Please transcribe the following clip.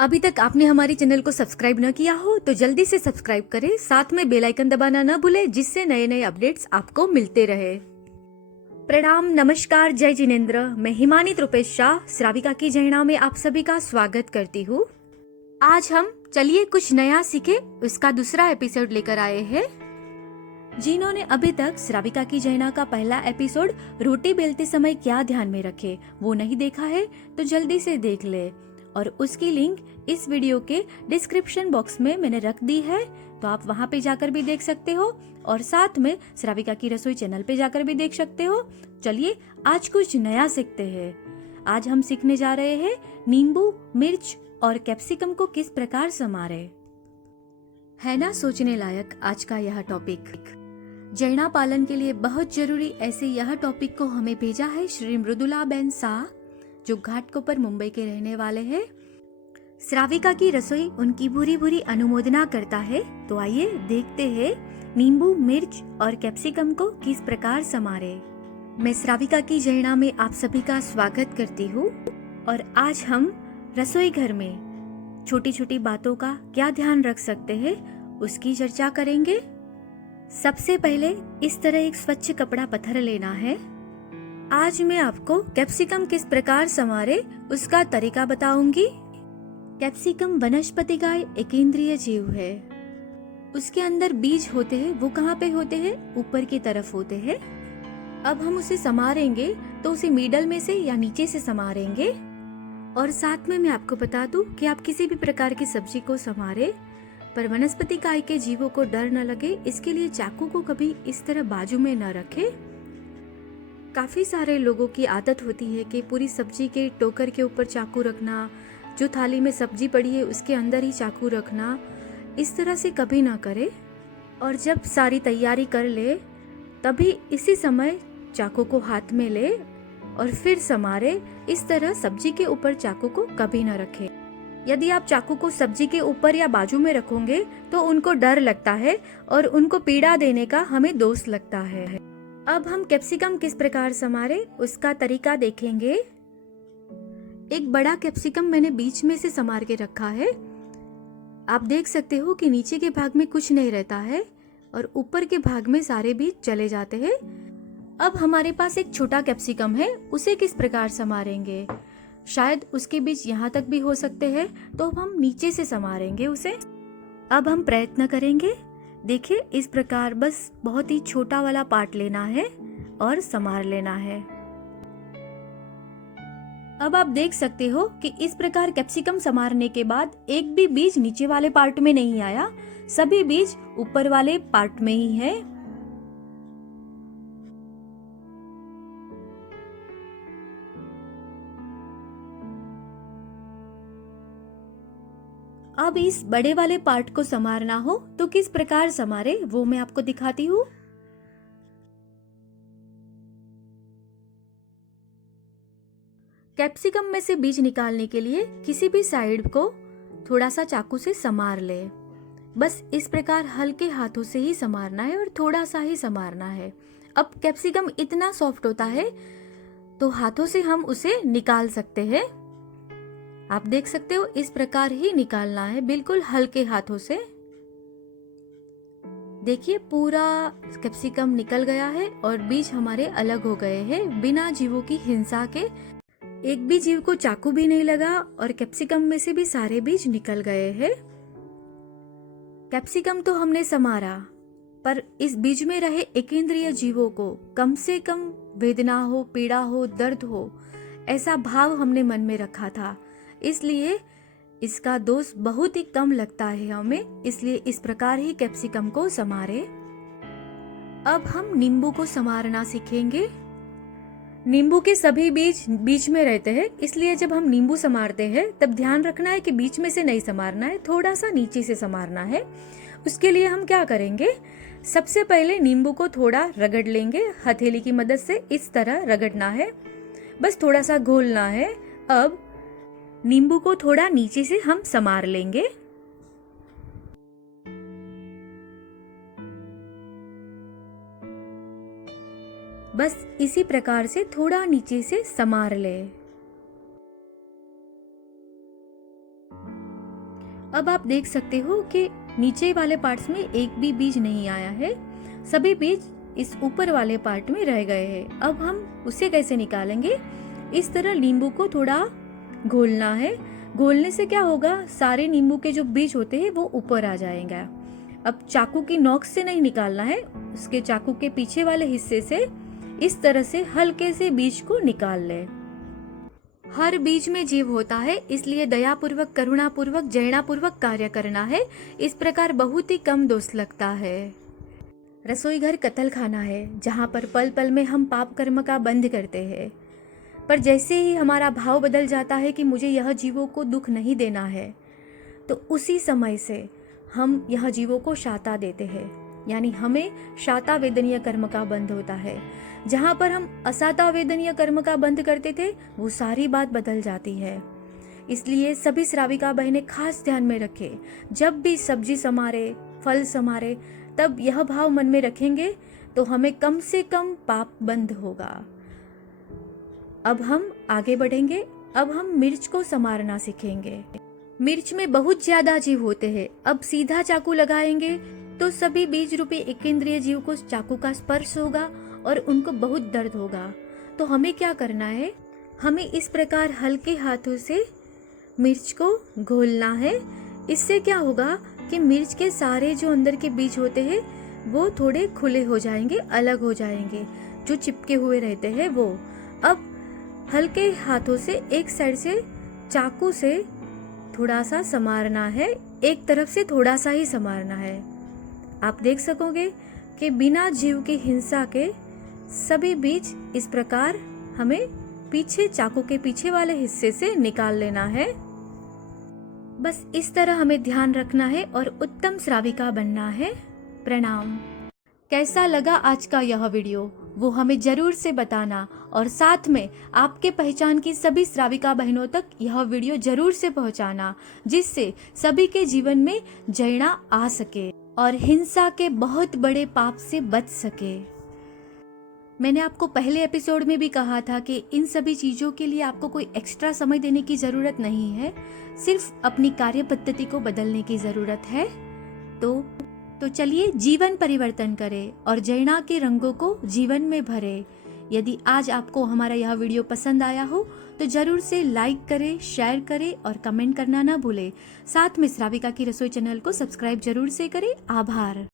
अभी तक आपने हमारे चैनल को सब्सक्राइब न किया हो तो जल्दी से सब्सक्राइब करें, साथ में बेल आइकन दबाना न भूलें जिससे नए नए अपडेट्स आपको मिलते रहे। प्रणाम, नमस्कार, जय जिनेन्द्र। मैं हिमानी त्रुपेश शाह श्राविका की जयना में आप सभी का स्वागत करती हूँ। आज हम चलिए कुछ नया सीखे उसका दूसरा एपिसोड लेकर आए हैं। जिन्होंने अभी तक श्राविका की जयना का पहला एपिसोड रोटी बेलते समय क्या ध्यान में रखे वो नहीं देखा है तो जल्दी से देख ले, और उसकी लिंक इस वीडियो के डिस्क्रिप्शन बॉक्स में मैंने रख दी है, तो आप वहां पे जाकर भी देख सकते हो और साथ में श्राविका की रसोई चैनल पे जाकर भी देख सकते हो। चलिए आज कुछ नया सीखते हैं। आज हम सीखने जा रहे हैं नींबू, मिर्च और कैप्सिकम को किस प्रकार संवारे। है ना सोचने लायक आज का यह टॉपिक। जैना पालन के लिए बहुत जरूरी ऐसे यह टॉपिक को हमें भेजा है श्री मृदुला बेन शाह, जो घाटकोपर मुंबई के रहने वाले हैं। श्राविका की रसोई उनकी भूरी भूरी अनुमोदना करता है। तो आइए देखते हैं नींबू, मिर्च और कैप्सिकम को किस प्रकार संवारे। मैं श्राविका की जयना में आप सभी का स्वागत करती हूँ और आज हम रसोई घर में छोटी छोटी बातों का क्या ध्यान रख सकते हैं उसकी चर्चा करेंगे। सबसे पहले इस तरह एक स्वच्छ कपड़ा पत्थर लेना है। आज मैं आपको कैप्सिकम किस प्रकार संवारे उसका तरीका बताऊंगी। कैप्सिकम वनस्पति का एक इंद्रिय जीव है। उसके अंदर बीज होते हैं। वो कहाँ पे होते हैं? ऊपर की तरफ होते हैं। अब हम उसे संवारेंगे तो उसे मिडल में से या नीचे से संवारेंगे। और साथ में मैं आपको बता दूं कि आप किसी भी प्रकार की सब्जी को संवारे पर वनस्पति काय के जीवों को डर न लगे, इसके लिए चाकू को कभी इस तरह बाजू में न रखें। काफी सारे लोगों की आदत होती है कि पूरी सब्जी के टोकर के ऊपर चाकू रखना, जो थाली में सब्जी पड़ी है उसके अंदर ही चाकू रखना। इस तरह से कभी ना करे। और जब सारी तैयारी कर ले तभी इसी समय चाकू को हाथ में ले और फिर संवारे। इस तरह सब्जी के ऊपर चाकू को कभी ना रखें। यदि आप चाकू को सब्जी के ऊपर या बाजू में रखोगे तो उनको डर लगता है और उनको पीड़ा देने का हमें दोष लगता है। अब हम कैप्सिकम किस प्रकार संवारे उसका तरीका देखेंगे। एक बड़ा कैप्सिकम मैंने बीच में से संवार के रखा है। आप देख सकते हो कि नीचे के भाग में कुछ नहीं रहता है और ऊपर के भाग में सारे बीज चले जाते हैं। अब हमारे पास एक छोटा कैप्सिकम है, उसे किस प्रकार संवारेंगे। शायद उसके बीज यहाँ तक भी हो सकते हैं, तो हम नीचे से संवारेंगे उसे। अब हम प्रयत्न करेंगे। देखिए इस प्रकार बस बहुत ही छोटा वाला पार्ट लेना है और संवार लेना है। अब आप देख सकते हो कि इस प्रकार कैप्सिकम संवारने के बाद एक भी बीज नीचे वाले पार्ट में नहीं आया, सभी बीज ऊपर वाले पार्ट में ही है। अब इस बड़े वाले पार्ट को संवारना हो तो किस प्रकार संवारे वो मैं आपको दिखाती हूँ। कैप्सिकम में से बीज निकालने के लिए किसी भी साइड को थोड़ा सा चाकू से संवार ले। बस इस प्रकार हल्के हाथों से ही संवारना है और थोड़ा सा ही संवारना है। अब कैप्सिकम इतना सॉफ्ट होता है तो हाथों से हम उसे निकाल सकते हैं। आप देख सकते हो इस प्रकार ही निकालना है, बिल्कुल हल्के हाथों से। देखिए पूरा कैप्सिकम निकल गया है और बीज हमारे अलग हो गए हैं बिना जीवों की हिंसा के। एक भी जीव को चाकू भी नहीं लगा और कैप्सिकम में से भी सारे बीज निकल गए हैं। कैप्सिकम तो हमने संवारा, पर इस बीज में रहे एकेंद्रीय जीवों को कम से कम वेदना हो, पीड़ा हो, दर्द हो, ऐसा भाव हमने मन में रखा था। इसलिए इसका दोष बहुत ही कम लगता है हमें, इसलिए इस प्रकार ही कैप्सिकम को संवारे। अब हम नींबू को संवारना सीखेंगे। नींबू के सभी बीज बीच में रहते हैं, इसलिए जब हम नींबू संवारते हैं तब ध्यान रखना है कि बीच में से नहीं संवारना है, थोड़ा सा नीचे से संवारना है। उसके लिए हम क्या करेंगे, सबसे पहले नींबू को थोड़ा रगड़ लेंगे, हथेली की मदद से इस तरह रगड़ना है, बस थोड़ा सा घोलना है। अब नींबू को थोड़ा नीचे से हम संवार लेंगे। बस इसी प्रकार से थोड़ा नीचे से संवार ले। अब आप देख सकते हो कि नीचे वाले पार्ट्स में एक भी बीज नहीं आया है, सभी बीज इस ऊपर वाले पार्ट में रह गए हैं। अब हम उसे कैसे निकालेंगे? इस तरह नींबू को थोड़ा घोलना है। घोलने से क्या होगा, सारे नींबू के जो बीज होते हैं वो ऊपर आ जाएंगे। अब चाकू की नोक से नहीं निकालना है, उसके चाकू के पीछे वाले हिस्से से इस तरह से हल्के से बीज को निकाल ले। हर बीज में जीव होता है, इसलिए दयापूर्वक, करुणापूर्वक, जयनापूर्वक कार्य करना है। इस प्रकार बहुत ही कम दोष लगता है। रसोई घर कत्ल खाना है, जहाँ पर पल पल में हम पाप कर्म का बंध करते हैं। पर जैसे ही हमारा भाव बदल जाता है कि मुझे यह जीवों को दुख नहीं देना है, तो उसी समय से हम यह जीवों को शाता देते हैं, यानी हमें शाता वेदनीय कर्म का बंध होता है। जहाँ पर हम असाता वेदनीय कर्म का बंध करते थे, वो सारी बात बदल जाती है। इसलिए सभी श्राविका बहनें खास ध्यान में रखें, जब भी सब्जी समारे, फल समारे, तब यह भाव मन में रखेंगे तो हमें कम से कम पाप बंध होगा। अब हम आगे बढ़ेंगे। अब हम मिर्च को समारना सीखेंगे। मिर्च में बहुत ज्यादा जीव होते हैं। अब सीधा चाकू लगाएंगे तो सभी बीज रूपी एकेंद्रिय जीव को चाकू का स्पर्श होगा और उनको बहुत दर्द होगा। तो हमें क्या करना है, हमें इस प्रकार हल्के हाथों से मिर्च को घोलना है। इससे क्या होगा कि मिर्च के सारे जो अंदर के बीज होते हैं वो थोड़े खुले हो जाएंगे, अलग हो जाएंगे, जो चिपके हुए रहते हैं वो। अब हल्के हाथों से एक साइड से चाकू से थोड़ा सा समारना है, एक तरफ से थोड़ा सा ही समारना है। आप देख सकोगे कि बिना जीव की हिंसा के सभी बीज इस प्रकार हमें पीछे चाकू के पीछे वाले हिस्से से निकाल लेना है। बस इस तरह हमें ध्यान रखना है और उत्तम श्राविका बनना है। प्रणाम। कैसा लगा आज का यह वीडियो, वो हमें जरूर से बताना, और साथ में आपके पहचान की सभी श्राविका बहनों तक यह वीडियो जरूर से पहुंचाना, जिससे सभी के जीवन में जयना आ सके और हिंसा के बहुत बड़े पाप से बच सके। मैंने आपको पहले एपिसोड में भी कहा था कि इन सभी चीजों के लिए आपको कोई एक्स्ट्रा समय देने की जरूरत नहीं है, सिर्फ अपनी कार्य पद्धति को बदलने की जरूरत है। तो चलिए जीवन परिवर्तन करें और जयना के रंगों को जीवन में भरे। यदि आज आपको हमारा यह वीडियो पसंद आया हो तो जरूर से लाइक करें, शेयर करें और कमेंट करना ना भूलें। साथ में श्राविका की रसोई चैनल को सब्सक्राइब जरूर से करें। आभार।